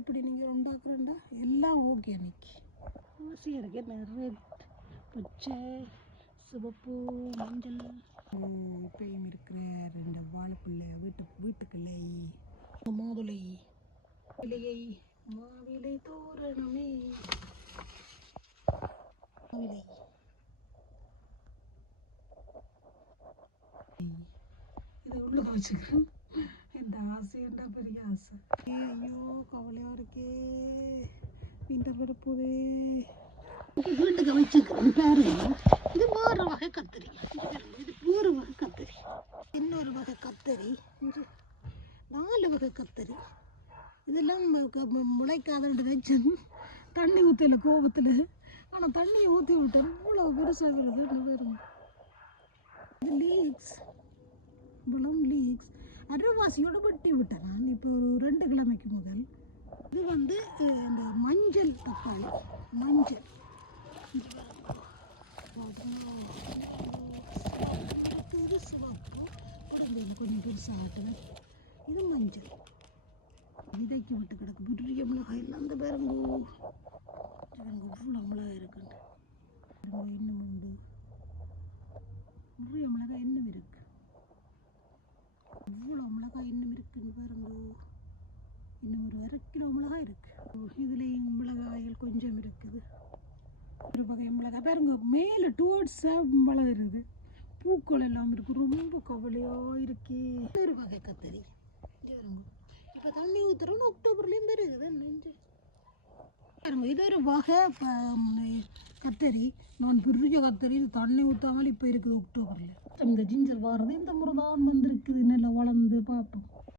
எப்படி நீங்கள் உண்டாக்குறேன்டா எல்லாம் ஓகே அன்னைக்கு ஆசையாக இருக்கு. என்ன ரெட், பச்சை, சிவப்பு, மஞ்சள். இப்பயும் இருக்கிற 2 வாழைப்பிள்ளை வீட்டுக்குள்ளே மாதுளை இலையை மாவிலை தோரணமே மாவிலை இதை உள்ள வச்சுக்கிறேன். எந்த ஆசைண்டா பெரிய ஆசை. ஐயோ கவலையாக இருக்கே. விண்டர் வரப்போதே. வீட்டுக்கு வச்சுக்கிறேன் பாருங்க. இது வேறு வகை கத்திரி. இது வேறு வகை கத்திரி. இன்னொரு வகை கத்திரி. 4 வகை கத்திரி. இதெல்லாம் முளைக்காதன்ட்டு வச்சது. தண்ணி ஊற்றல கோபத்தில். ஆனால் தண்ணியை ஊற்றி விட்டேன். இவ்வளோ பெருசாக வருது. வருங்க இது லீக்ஸ். இவ்வளவு லீக்ஸ் அரைவாசியோடு வெட்டி விட்டேன் நான் இப்போ ஒரு 2 கிழமைக்கு முதல். இது வந்து இந்த மஞ்சள் தக்காளி. மஞ்சள் இது சிவப்பு உடம்பு கொஞ்சம் பெருசாக ஆட்டுவேன். இது மஞ்சள் விதைக்கு விட்டு கிடக்கு. பெரிய மிளகாய் இல்லை அந்த பேருங்கோ. இவ்வளோ மிளகாய் இருக்குண்டு. இன்னும் உண்டு. நிறைய மிளகாய் இன்னும் இருக்கு. இவ்வளோ மிளகாய் இன்னும் இருக்குன்னு பாருங்கோ. இன்னும் ஒரு 1/2 கிலோ மிளகாய் இருக்கு. இதுலேயும் மிளகாய்கள் கொஞ்சம் இருக்குது. ஒரு வகை மிளகாய் பாருங்க மேலே டுவர்ட்ஸாக வளருது. பூக்கள் எல்லாம் இருக்கு. ரொம்ப கவலையாக இருக்கே. ஒரு வகை கத்தரி பாருங்க. இப்போ தண்ணி ஊற்றுறோன்னு அக்டோபர்லேயும் பெருகுது. நெஞ்சு பாருங்க. இது ஒரு வகை கத்தரி. நான் பெரிய கத்தரி. இது தண்ணி ஊற்றாமல் இப்போ இருக்குது அக்டோபரில். இந்த ஜிஞ்சர் வாரது இந்த முறை தான் வந்திருக்குது. நல்லா வளர்ந்து பார்ப்போம்.